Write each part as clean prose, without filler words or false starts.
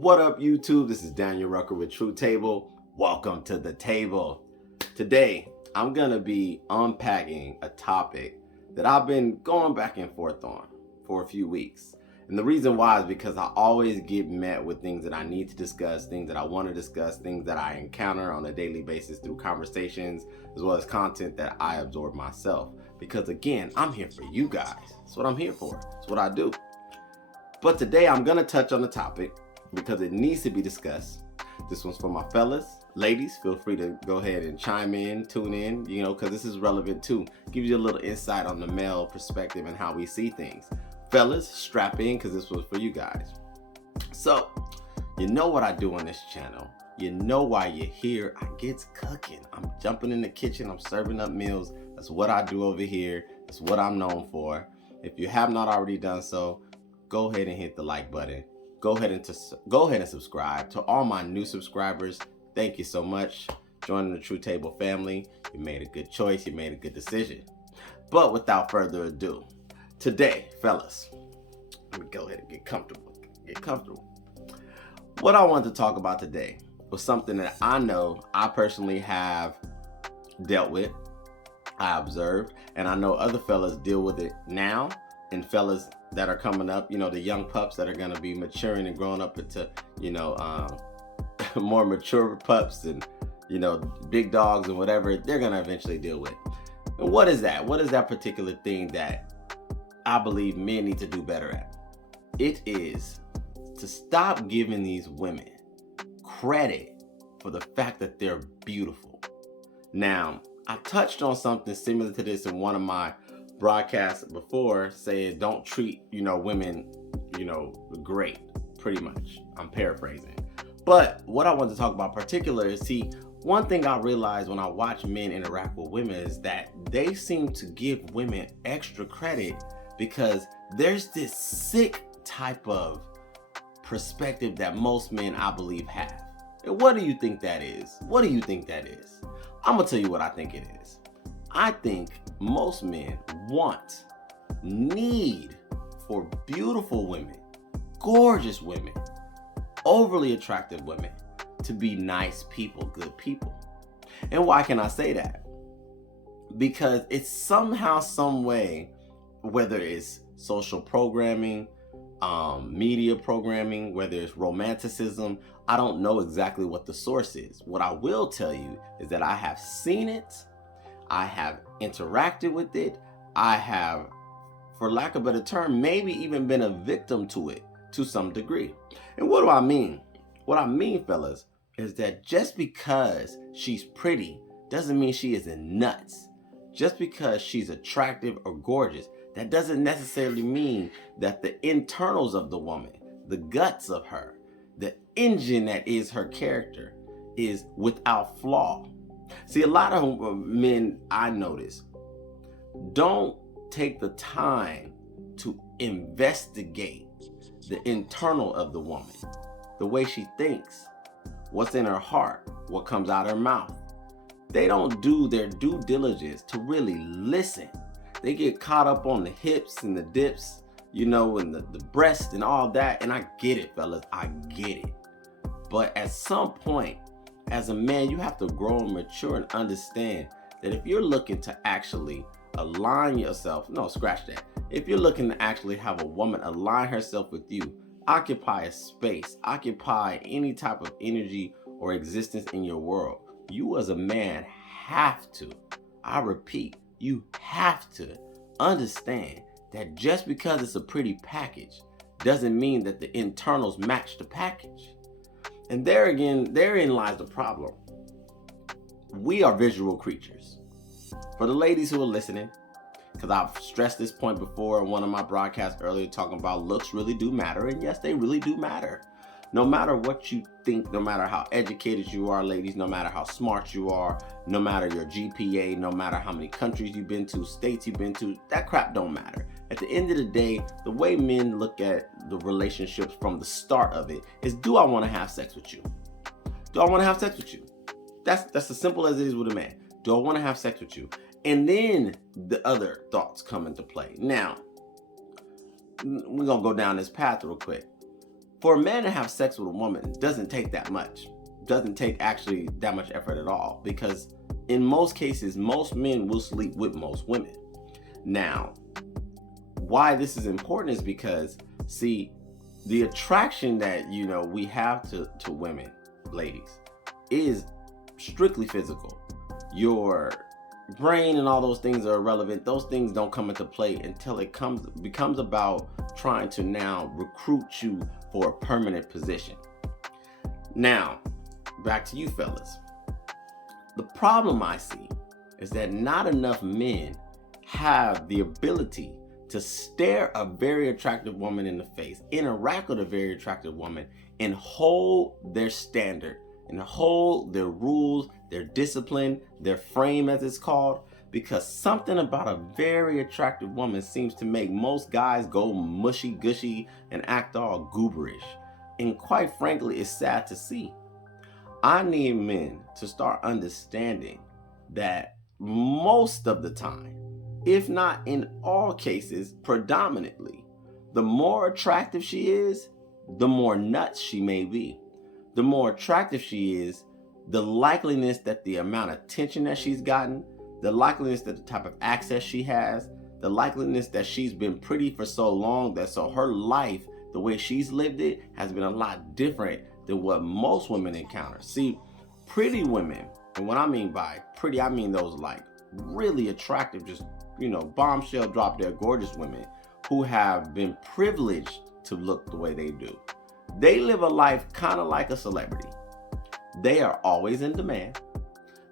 What up, YouTube? This is Daniel Rucker with True Table. Welcome to the table. Today, I'm going to be unpacking a topic that I've been going back and forth on for a few weeks. And the reason why is because I always get met with things that I need to discuss, things that I want to discuss, things that I encounter on a daily basis through conversations, as well as content that I absorb myself. Because again, I'm here for you guys. That's what I'm here for. That's what I do. But today I'm going to touch on the topic because it needs to be discussed. This one's for my fellas. Ladies, feel free to go ahead and chime in, tune in, because this is relevant too. Gives you a little insight on the male perspective and how we see things. Fellas, strap in because this was for you guys. So, you know what I do on this channel. You know why you're here. I get cooking. I'm jumping in the kitchen. I'm serving up meals. That's what I do over here. That's what I'm known for. If you have not already done so, go ahead and hit the like button. Go ahead and subscribe. To all my new subscribers, thank you so much. Joining the True Table family. You made a good choice. You made a good decision. But without further ado, today, fellas, let me go ahead and get comfortable. What I wanted to talk about today was something that I know I personally have dealt with, I observed, and I know other fellas deal with it now, and fellas that are coming up, the young pups that are going to be maturing and growing up into, more mature pups and, big dogs and whatever they're going to eventually deal with. And what is that? What is that particular thing that I believe men need to do better at? It is to stop giving these women credit for the fact that they're beautiful. Now, I touched on something similar to this in one of my broadcasts before, saying don't treat, women, great, pretty much. I'm paraphrasing. But what I want to talk about particular is, one thing I realized when I watch men interact with women is that they seem to give women extra credit because there's this sick type of perspective that most men, I believe, have. And what do you think that is? What do you think that is? I'm going to tell you what I think it is. I think most men need for beautiful women, gorgeous women, overly attractive women to be nice people, good people. And why can I say that? Because it's somehow, some way, whether it's social programming, media programming, whether it's romanticism, I don't know exactly what the source is. What I will tell you is that I have seen it, I have interacted with it, I have, for lack of a better term, maybe even been a victim to it to some degree. And what do I mean? What I mean, fellas, is that just because she's pretty doesn't mean she isn't nuts. Just because she's attractive or gorgeous, that doesn't necessarily mean that the internals of the woman, the guts of her, the engine that is her character is without flaw. See, a lot of men I notice don't take the time to investigate the internal of the woman, the way she thinks, what's in her heart, what comes out her mouth. They don't do their due diligence to really listen. They get caught up on the hips and the dips, and the breast and all that. And I get it, fellas. I get it. But at some point, as a man, you have to grow and mature and understand that if you're looking to actually align yourself, if you're looking to actually have a woman align herself with you, occupy a space, occupy any type of energy or existence in your world, you as a man have to, I repeat, you have to understand that just because it's a pretty package doesn't mean that the internals match the package. And therein lies the problem. We are visual creatures. For the ladies who are listening, because I've stressed this point before in one of my broadcasts earlier, talking about looks really do matter. And yes, they really do matter. No matter what you think, no matter how educated you are, ladies, no matter how smart you are, no matter your GPA, no matter how many countries you've been to, states you've been to, that crap don't matter. At the end of the day, the way men look at the relationships from the start of it is, do I want to have sex with you? Do I want to have sex with you? That's as simple as it is with a man. Do I want to have sex with you? And then the other thoughts come into play. Now, we're going to go down this path real quick. For a man to have sex with a woman doesn't take that much. Doesn't take actually that much effort at all, because in most cases, most men will sleep with most women. Now, why this is important is because, see, the attraction that we have to women, ladies, is strictly physical. Your brain and all those things are irrelevant. Those things don't come into play until it becomes about trying to now recruit you for a permanent position. Now, back to you fellas. The problem I see is that not enough men have the ability to stare a very attractive woman in the face, interact with a very attractive woman, and hold their standard, and hold their rules, their discipline, their frame as it's called, because something about a very attractive woman seems to make most guys go mushy gushy and act all gooberish. And quite frankly, it's sad to see. I need men to start understanding that most of the time, if not in all cases, predominantly, the more attractive she is, the more nuts she may be. The more attractive she is, the likeliness that the amount of attention that she's gotten, the likeliness that the type of access she has, the likeliness that she's been pretty for so long that so her life, the way she's lived it, has been a lot different than what most women encounter. See, pretty women, and what I mean by pretty, I mean those like really attractive, just bombshell drop dead gorgeous women who have been privileged to look the way they do. They live a life kind of like a celebrity. They are always in demand.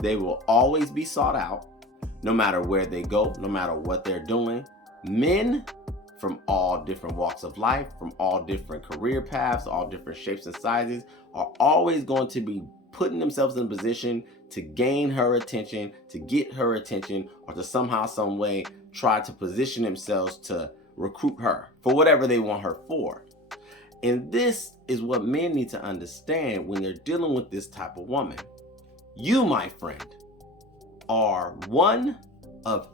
They will always be sought out, no matter where they go, no matter what they're doing. Men from all different walks of life, from all different career paths, all different shapes and sizes, are always going to be putting themselves in a position to gain her attention, to get her attention, or to somehow, some way try to position themselves to recruit her for whatever they want her for. And this is what men need to understand when they're dealing with this type of woman. You, my friend, are one of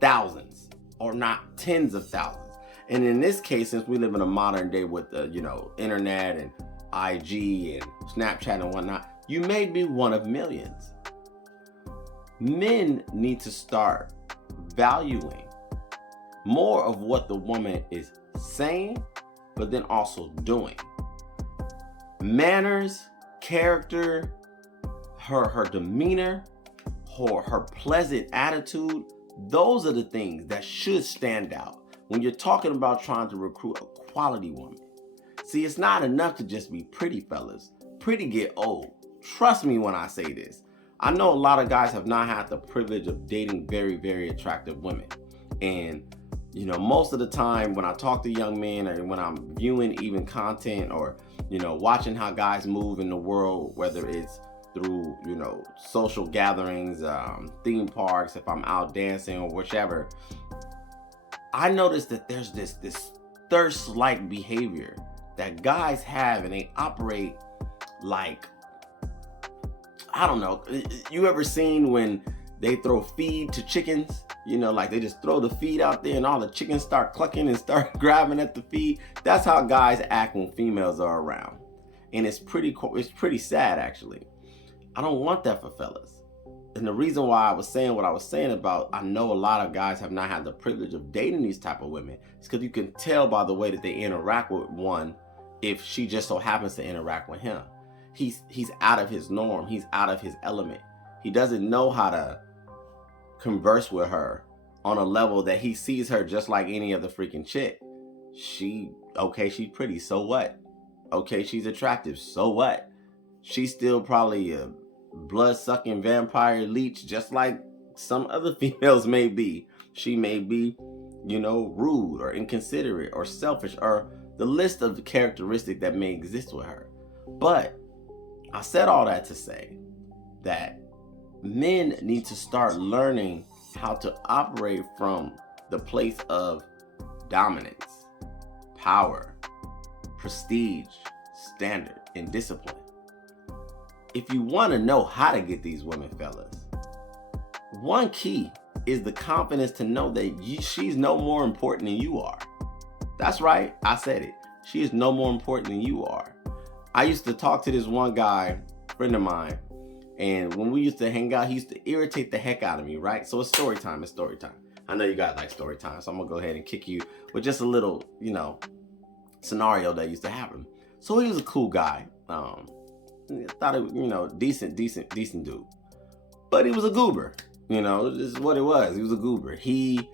thousands, or not tens of thousands. And in this case, since we live in a modern day with the internet and IG and Snapchat and whatnot, you may be one of millions. Men need to start valuing more of what the woman is saying, but then also doing. Manners, character, her demeanor, her pleasant attitude, those are the things that should stand out when you're talking about trying to recruit a quality woman. See, it's not enough to just be pretty, fellas. Pretty get old. Trust me when I say this. I know a lot of guys have not had the privilege of dating very, very attractive women. And, most of the time when I talk to young men, or when I'm viewing even content, or, watching how guys move in the world, whether it's through, social gatherings, theme parks, if I'm out dancing or whichever, I notice that there's this thirst-like behavior that guys have, and they operate like, I don't know, you ever seen when they throw feed to chickens? Like they just throw the feed out there and all the chickens start clucking and start grabbing at the feed. That's how guys act when females are around. And it's pretty sad, actually. I don't want that for fellas. And the reason why I was saying what I was saying about, I know a lot of guys have not had the privilege of dating these type of women, is because you can tell by the way that they interact with one, if she just so happens to interact with him. He's out of his norm. He's out of his element. He doesn't know how to converse with her on a level that he sees her just like any other freaking chick. She's pretty, so what? Okay, she's attractive, so what? She's still probably a blood-sucking vampire leech, just like some other females may be. She may be, rude or inconsiderate or selfish, or the list of the characteristics that may exist with her. But I said all that to say that men need to start learning how to operate from the place of dominance, power, prestige, standard, and discipline. If you want to know how to get these women, fellas, one key is the confidence to know that she's no more important than you are. That's right, I said it. She is no more important than you are. I used to talk to this one guy, friend of mine, and when we used to hang out, he used to irritate the heck out of me, right? So it's story time. I know you guys like story time, so I'm gonna go ahead and kick you with just a little, scenario that used to happen. So he was a cool guy. Thought it, decent dude. But he was a goober. This is what it was. He was a goober. He,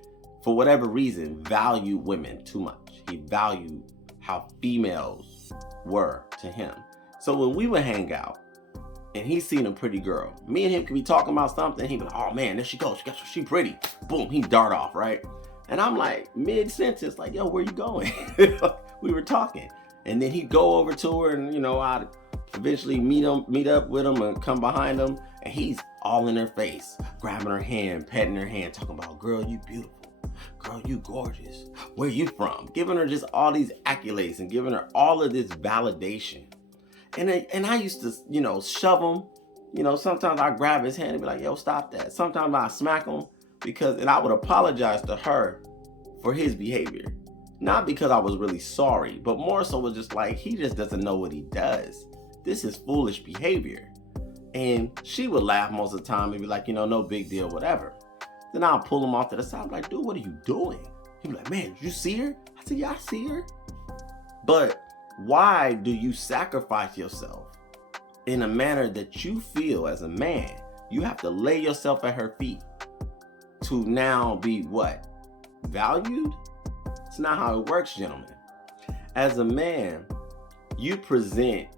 for whatever reason, valued women too much. He valued how females were to him. So when we would hang out and he's seen a pretty girl, me and him could be talking about something. He'd be like, oh man, there she goes. She pretty. Boom, he'd dart off, right? And I'm like, mid-sentence, like, yo, where you going? We were talking. And then he'd go over to her and, I'd eventually meet up with him and come behind him. And he's all in her face, grabbing her hand, petting her hand, talking about, girl, you beautiful. Girl, you gorgeous. Where you from? Giving her just all these accolades and giving her all of this validation. And I used to, shove him. Sometimes I grab his hand and be like, yo, stop that. Sometimes I smack him and I would apologize to her for his behavior. Not because I was really sorry, but more so was just like, he just doesn't know what he does. This is foolish behavior. And she would laugh most of the time and be like, no big deal, whatever. Then I'll pull him off to the side. I'm like, dude, what are you doing? He'd be like, man, did you see her? I said, yeah, I see her. But why do you sacrifice yourself in a manner that you feel as a man you have to lay yourself at her feet to now be what? Valued? It's not how it works, gentlemen. As a man, you present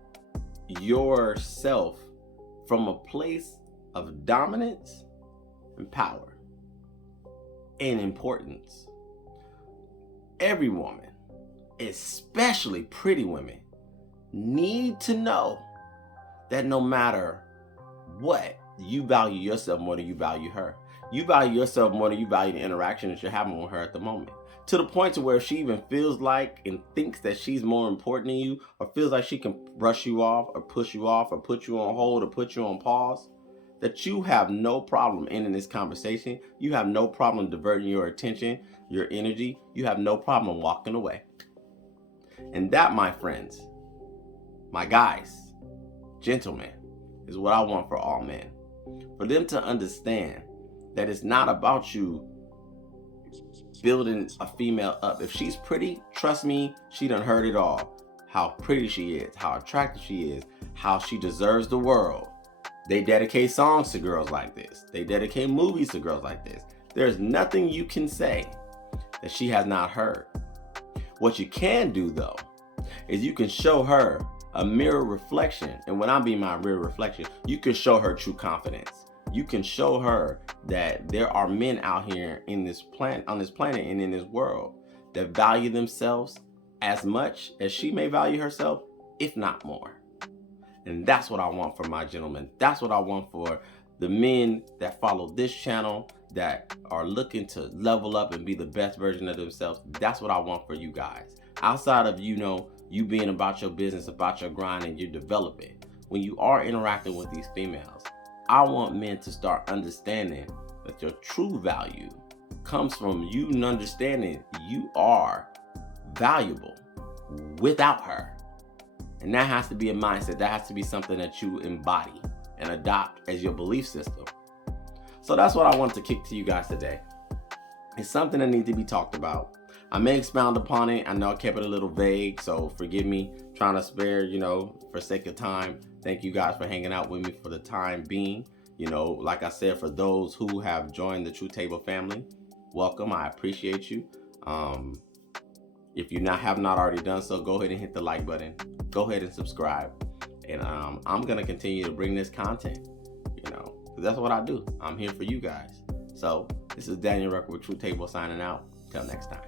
yourself from a place of dominance and power and importance. Every woman, especially pretty women, need to know that no matter what, you value yourself more than you value her. You value yourself more than you value the interaction that you're having with her at the moment. To the point to where if she even feels like and thinks that she's more important than you, or feels like she can brush you off or push you off or put you on hold or put you on pause, that you have no problem ending this conversation. You have no problem diverting your attention, your energy. You have no problem walking away. And that, my friends, my guys, gentlemen, is what I want for all men. For them to understand that it's not about you building a female up. If she's pretty, trust me, she done heard it all. How pretty she is, how attractive she is, how she deserves the world. They dedicate songs to girls like this. They dedicate movies to girls like this. There's nothing you can say that she has not heard. What you can do though, is you can show her a mirror reflection. And when I mean my mirror reflection, you can show her true confidence. You can show her that there are men out here on this planet and in this world that value themselves as much as she may value herself, if not more. And that's what I want for my gentlemen. That's what I want for the men that follow this channel, that are looking to level up and be the best version of themselves. That's what I want for you guys. Outside of, you being about your business, about your grind, and you're developing. When you are interacting with these females, I want men to start understanding that your true value comes from you understanding you are valuable without her. And that has to be a mindset. That has to be something that you embody and adopt as your belief system. So that's what I want to kick to you guys today. It's something that needs to be talked about. I may expound upon it. I know I kept it a little vague, so forgive me. Trying to spare, for sake of time. Thank you guys for hanging out with me for the time being. Like I said, for those who have joined the Truth Table family, welcome. I appreciate you. If you have not already done so, go ahead and hit the like button. Go ahead and subscribe. And I'm going to continue to bring this content, because that's what I do. I'm here for you guys. So this is Daniel Rucker with Truth Table signing out. Till next time.